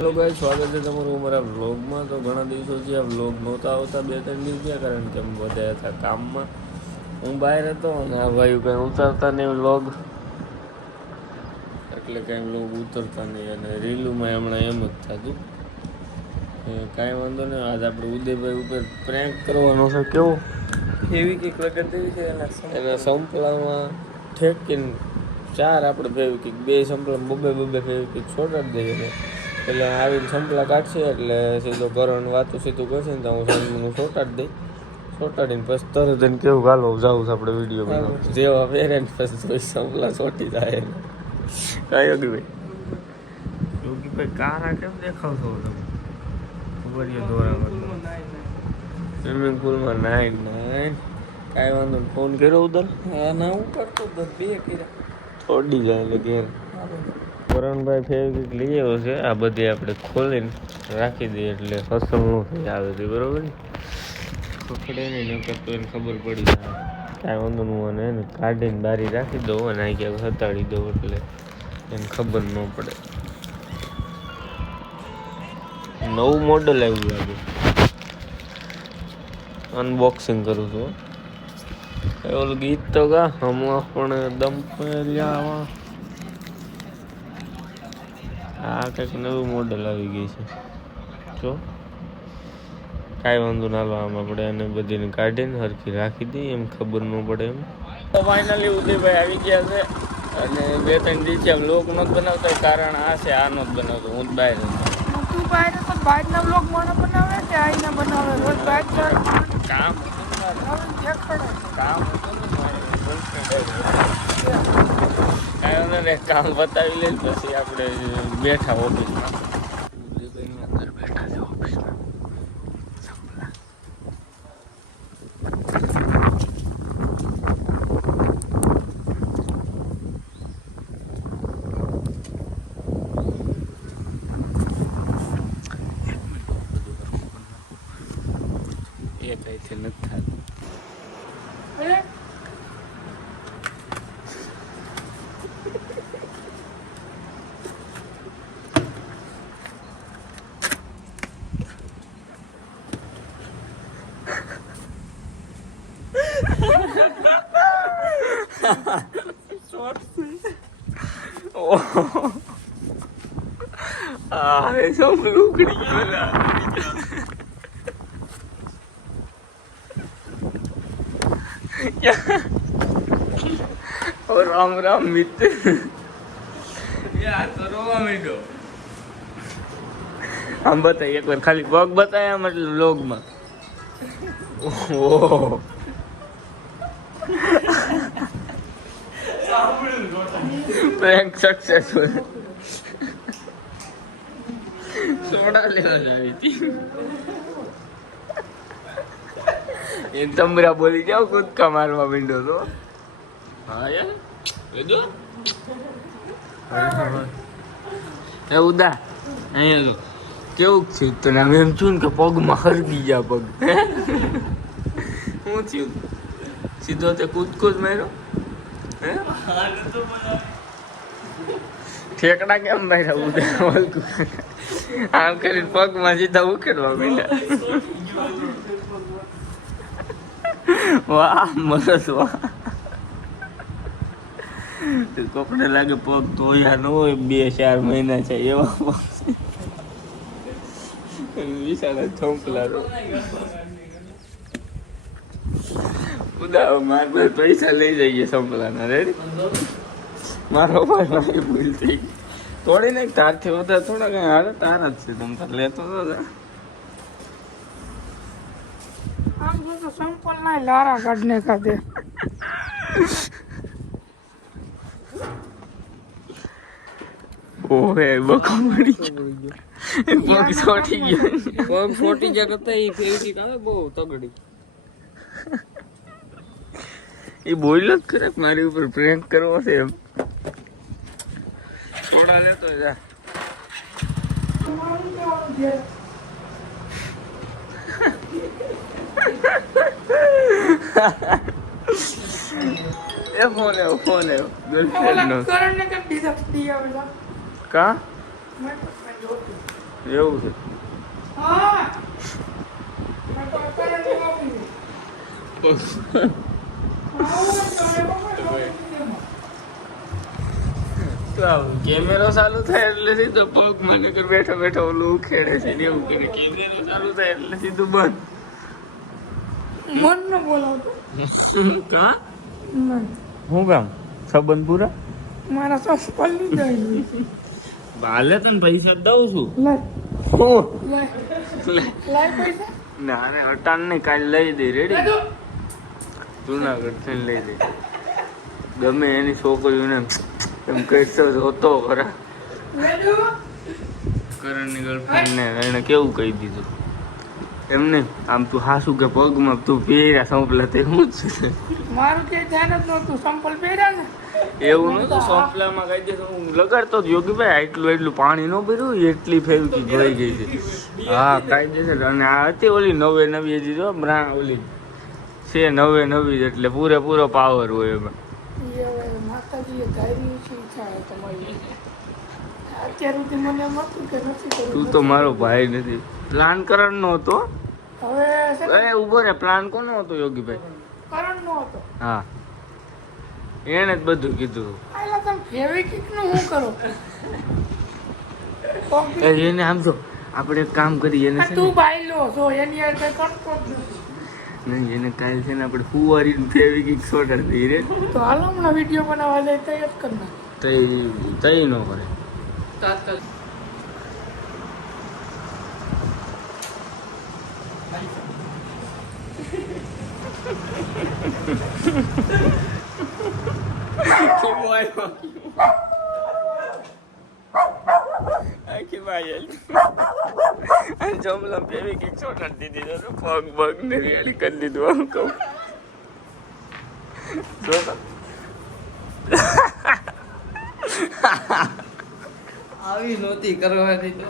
Hello guys, સ્વાગત છે તમારું અમારા વ્લોગમાં. તો ઘણા દિવસોથી આ વ્લોગ નહોતા આવતા, 2-3 દિવસ થયા, કારણ કે અમે બધા હતા કામમાં. હું બહાર હતો અને આ ભાઈ કંઈ ઉતારતા નહીં વ્લોગ, એટલે કંઈ વ્લોગ ઉતરતા નહીં. અને રીલુમાં હમણાં એમ જ થતું. કાંઈ વાંધો નહીં, આજ આપણે ઉદયભાઈ ઉપર પ્રેન્ક કરવાનો છે. કેવો એવી કંઈક પ્રગતિ છે એના સંપલામાં ઠેકીને 4 આપણે ફેવિકિક, 2 સંપલામાં બબે ફેવિકિક છોટાડી દઈએ. એટલે આવીને સંપલા કાઢશે એટલે સીધો કરણ વાતું સીધું કરશે ને તો હું સાંજનું છોટાડી દઈ. છોટાડીને પછી તરત એને કેવું ગાલો જાવું છે આપણે વિડીયો બનાવવા. જેવા પહેરે ને પછી જોઈ સંપલા છોટી જાય. કાંઈ યોગીભાઈ કારા કેમ દેખાવ છો તમે? ખબર દોરા સ્વિમિંગ પુલમાં નાઈન કાંઈ વાંધો નહીં. ફોન કર્યો ઉધર? હા ના હું કરતો તો 2 કર્યા થોડી જાય એટલે ઘેર. કરણભાઈ ફેવિકિક લઈ આવ્યો છે. આ બધી આપણે ખોલીને રાખી દઈએ એટલે ફસલ ન થઈ આવે છે, બરાબર ને? પકડે નહીં નકર તો એને ખબર પડી જાય. કાંઈ વાંધો નહીં, અને એને કાઢીને બારી રાખી દઉં અને અહીં ક્યાંક હતાડી દઉં એટલે એને ખબર ન પડે. નવું મોડલ આવ્યું લાગે. અનબોક્સિંગ કરું છું. ઓલું ગીત તો ગા હમ આપણે દમ પહેર્યા. આ કંઈક નવું મોડલ આવી ગઈ છે જો. કાંઈ વાંધો ના લો, આમ આપણે એને બધીને કાઢીને હરખી રાખી દઈએ, એમ ખબર ન પડે એમ. તો ફાઇનલી ઉદયભાઈ આવી ગયા છે અને 2-3 દિવસથી વ્લોગ નથી બનાવતા. કારણ આ છે, આ નથી બનાવતો. હું જ બહાર હતો. તું બહાર તો બહારના વ્લોગ મને બનાવે કે આઈના બનાવે? રોજ બહાર ચાલ કામ કામ કામ બતાવી લે પછી આપણે બેઠા ઓફિસમાં. અંદર બેઠા છે ઓફિસમાં. એ કઈથી નથી થતું. सब लुकड़ी और राम राम मित्र यार तो रोवा मीडो हम बताइए एक बार खाली पग बताया मतलब लोग में ओह प्रैंक सक्सेसफुल सोडा लेवा जावी थी ये तमरा बोली जाओ खुद का मारवा विंडो तो हाँ यार ये दो ए उदा અહીંયા તો કેવું થયું તને આમ એમ થયું ને કે પગમાં હરગી ગયા પગ શું થયું સીધો તે કૂદકો જ માર્યો હે ઠેકડા કેમ માર્યા ઉદા આમ કરીને પગમાં સીધા ઉકેડવા માંડ્યા વાહ મરસ વાહ કપડે લાગે પગ ધોયા ન હોય 2-4 મહિના છે એવા પગ વિશાળ ચોંપલારો ઉદા મારે પૈસા લઈ જઈએ સંપલાના રેડી મારો ભાઈ મારી ભૂલ થઈ તોડી ને તારથી વધારે થોડા કઈ હારે તારા જ છે તમ તાર લેતો હતો આમ જો સંપલ ના લારા કાઢને કાઢે ઓહે બકો મળી ગયો પગ છોટી ગયો પગ ફોટી ગયા કરતા એ ફેવિકિક આવે બહુ તગડી એ બોલ્યો જ કરે મારી ઉપર પ્રેન્ક કરવો છે એમ થોડા લેતો જા એ ફોન આવ્યો ગર્લફ્રેન્ડ નો કરણને કેમ દીધા દી આવેલા કા એવું છે. હા મેં તો અત્યારે જ વાપરી. તો કેમેરો ચાલુ થાય એટલે સીધો પગ મને કર બેઠો બેઠો ઓલું ઉખેડે છે ને એવું કરે. કેમેરો ચાલુ થાય એટલે સીધું બંધ. મન ન બોલાવતો કા નહીં. હું કામ સંબંધ પૂરા મારા ચપ્પલ નહીં જાય. હાલે તને પૈસા દઉં છું. લાય ઓહ, લાય લે. લાય પૈસા. ના રે હટાણ નહીં, કાલે લઈ દે. રેડી? લાય તો. જુનાગઢ થઈને લઈ દે. ગમે એની છોકરીઓને એમ કહેતો હતો ખરા. લાય તો. કરણની ગર્લફ્રેન્ડને એને કેવું કહી દીધું એમને આમ તું હાસું કે પગમાં તું પહેર્યા સંપલા તે શું જ છે મારું કે ધ્યાન જ નહોતું. સંપલ પહેર્યા ને એવું નતું. સંપલામાં કહી દે હું લગાડતો જ યોગીભાઈ એટલું પાણી ન ભર્યું એટલી ફેવકી ધોઈ ગઈ છે. હા કાંઈ દેશે. અને આ હતી ઓલી નવે નવી હજી જો ઓલી છે નવે નવી જ એટલે પૂરેપૂરો પાવર હોય એમાં. એ હવે માતાજીએ ધારી છે ઈચ્છા તમારી. અત્યાર સુધી મને એમ હતું કે નથી કરવું. તું તો મારો ભાઈ નથી. પ્લાન કરણનો હતો. હવે છે ને અરે ઉભો રે, પ્લાન કોનો હતો યોગીભાઈ? કરણ નો હતો. હા એને જ બધું કીધું. આલા તમે ફેવિકિક નું શું કરો? એને આમ જો આપણે એક કામ કરીએ એને છે તું ને બાયલો છો એની યાર કઈ કરતો જ નથી. નહીં એને કાલે છે ને આપણે ફુવારીને ફેવિકિક સોટાડી દઈએ રે. તો હાલો હમણાં વિડીયો બનાવવા જાય તો એ જ કરી નાખ. તઈ ન કરે. જમલા ફેવિકિક સોટાડી દીધી તો પગ બગ ને રેડી કરી દીધું. આમ કહું જો તો. આવી નહોતી કરવાની તો.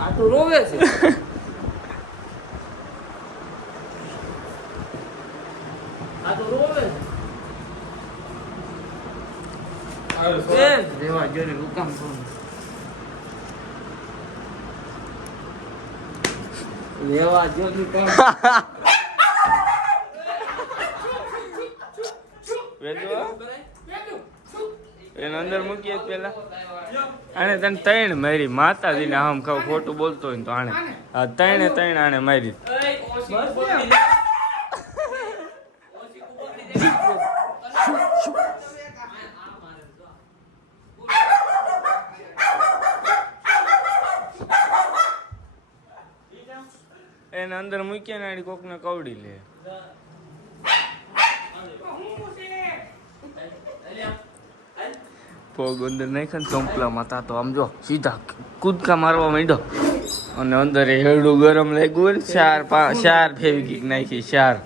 આ તો રોવે છે. આ તો રોવે છે. રેવા જોરે હુકામ કોણ રેવા જોરી કોણ એને અંદર મૂકીએ પેલા. આને તને ત્રણ મારી માતાજીને આમ ખાવ ખોટું બોલતો હોય ને તો આને આ ત્રણ આને મારી. એને અંદર મૂકીએ ને આડી કોકને કવડી લે. પગ અંદર નાખ્યા ને સંપલામાં તા તો આમ જો સીધા કૂદકા મારવા માંડ્યો અને અંદર હેડું ગરમ લાગ્યું હોય ને ચાર ફેવિકિક નાખી 4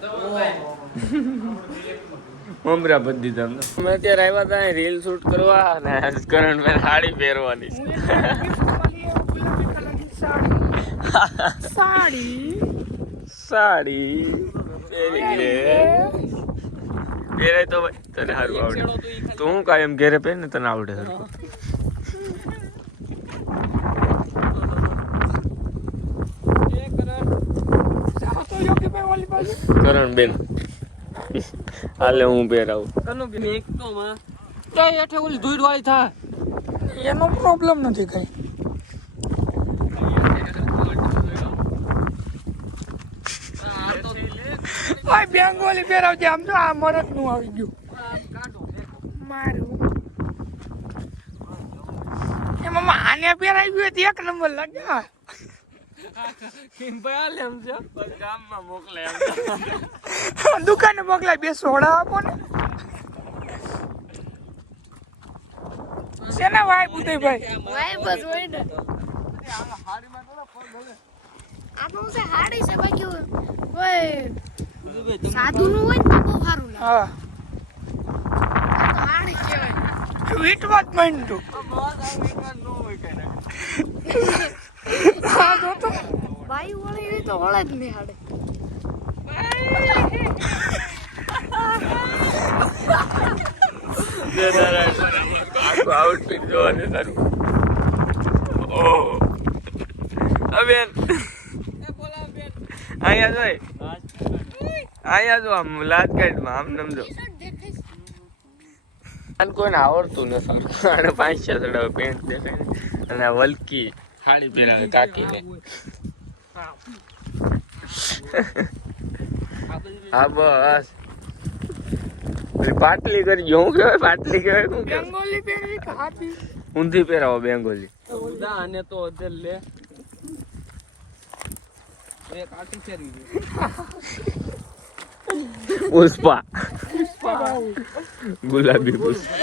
મમરા બધી દીધા. અમે અત્યારે આવ્યા હતા રીલ શૂટ કરવા અને કરણભાઈ સાડી પહેરવાની સાડી પહેરી લે. પહેરાય તો ભાઈ તને સારું આવડે. તો હું કાયમ ઘેરે પહેર ને તને આવડે સારું. કરણ બેન હાલે હું પહેરાવું. ઓલી ધૂળ વાળી થાય એનો પ્રોબ્લેમ નથી કઈ. ભાઈ બેંગોલી પહેરાવજે. આમ તો આ મરદ નું આવી ગયું મારું. એમાં આને પહેરાવી ગયું તો 1 નંબર લાગ્યા. ગામમાં મોકલે દુકાને મોકલાય 2 સોડા આપો ને. શેના ભાઈ બુધઈભાઈ? વાય બસ હોય ને આ તો છે હાડી છે બાકી કોઈ સાધુ નું હોય ને તો બહુ સારું લાગે. હા આ તો હાડી કહેવાય. વીટવા જ માંડતું. હા જો તો બાઈ વળી એવી તો વળે જ નહીં હાડે. આઉટફિટ જોવા દે તારું. બેન અહીંયા જોઈ અહીંયા જો આમ લાજ કાઢમાં આમ નમજો કોઈને આવડતું નથી અને 5-6 ચડાવે પેન્ટ દેખાય અને આ વલકી હાડી પહેરાવે કાકીને હા બસ પાટલી કરી હું કહેવાય પાટલી કહેવાય શું કહેવાય બેંગોલી પહેરવી કે હાથી ઊંધી પહેરાવો બેંગોલી અને તો અધર લે એક આટી ફેરવી દે પુષ્પા ગુલાબી પુષ્પા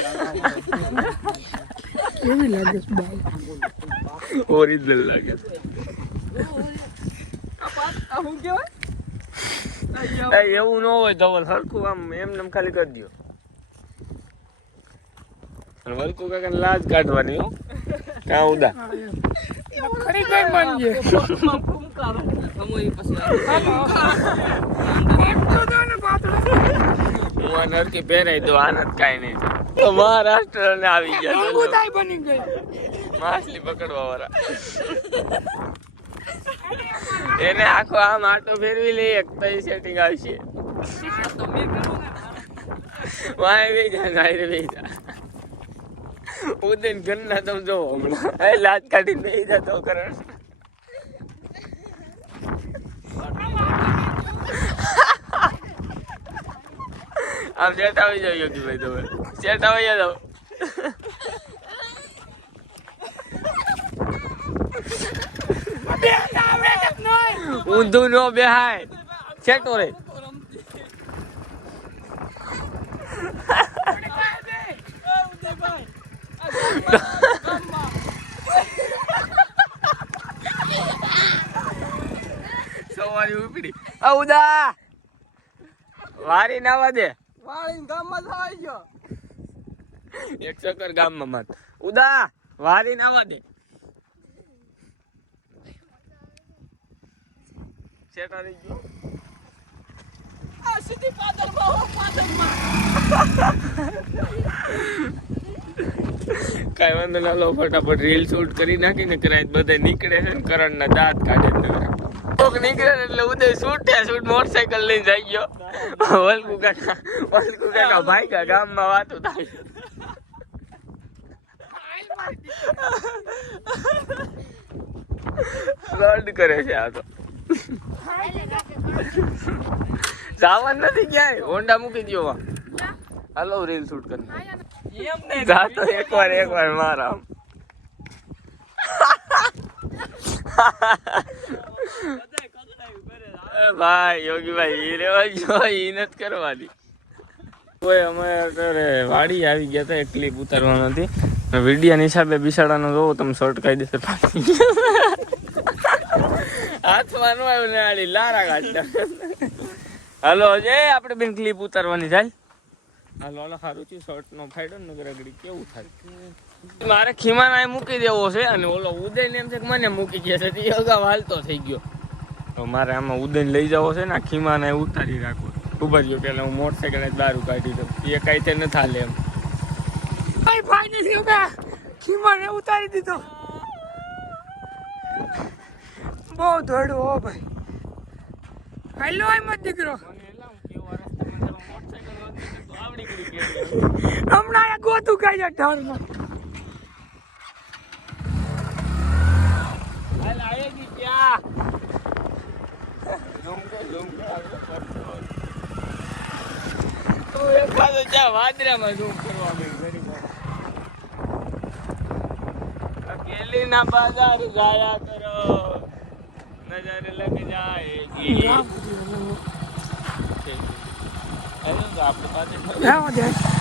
એવી લાગે છે બાઈ ઓરિજિનલ લાગે હું કેવાય એવું ન હોય ધવલ હરખું આમ એમને ખાલી કરી દો અને વલકુ કાકા લાજ કાઢવાની હો કાં ઉદા ખરી કઈ માનજે હું આ નરકી પહેરાઈ દો આનંદ કાંઈ નહીં તો મહારાષ્ટ્ર ને આવી ગયા અંગુદાઈ બની ગઈ માછલી પકડવા વાળા એને આખો આમ આટો ફેરવી લઈએ તો સેટિંગ આવશે વાય વે જા નાઈ રે જા ઉદયન ગન્ના તમે જોવો હમણાં એ લાજ કાઢીને બેસી જતો કરણ આમ સેટ આવી જાવ યોગીભાઈ તમે સેટ આવી જાવ ઊંધું નો બેહાય સેટો રે સવારી ઉપડી આ ઉદા વારી નાવા દે વાળી ગામમાં આવી ગયો એક ચક્કર ગામમાં મત ઉદા વારી નાવા દે સેટા રહી ગયો આ સીધી પાદરમાં કાંઈ વાંધો ના લો ફટાફટ રીલ શૂટ કરી નાખીને કરાય બધા નીકળે છે ને કરણના દાંત કાઢે કોક નીકળે ને એટલે ઉદય શૂટ મોટરસાયકલ લઈને જઈ ગયો વલકુ કાકા ભાઈ કા ગામમાં વાતો થાય રડ કરે છે આ તો સાવન નથી ક્યાંય હોન્ડા મૂકી દો હાલો રીલ શૂટ કરી જાતો એકવાર મારા ભાઈ યોગી ભાઈ એ રેવા જો ઈ નથી કરવાની કોઈ અમે અત્યારે વાડી આવી ગયા હતા એક ક્લિપ ઉતારવાનો હતી વિડીયો હિસાબે બિસાડાનો જોવો તમે શોર્ટ કાઢી દેશે હાથમાં નો આવ્યું ને આડી લારા કાઢતા હાલો અજય આપણે બેન ક્લિપ ઉતારવાની ચાલ હાલો હાલો સારું છે શોર્ટ નો ફાયદો ને ગરગડી કેવું થાય મારે ખીમાના મૂકી દેવો છે અને ઓલો ઉદય ને એમ છે કે મને મૂકી ગયા છે યોગા હાલતો થઈ ગયો તો મારે આમાં ઉદય લઈ જવો છે ને ખીમાને ઉતારી રાખવો ઉભા ગયો પેલા હું મોટરસાઇકલ દારૂ કાઢી દઉં એ કઈ તે ન થાલે એમ ભાઈ ફાઇનલી યોગા ખીમાને ઉતારી દીધો બહુ દોડ્યો હો ભાઈ હેલો આય મત દીકરો હમણાં આ ગોતું કાઈ જા ઢાળમાં હાલ આયેગી ક્યાં તું એક પાછો ચા વાદરામાં ઝૂમ કરવા ગઈ અકેલી ના બાજાર જાયા કરો નજર લગ જાએગી આપણે પાસે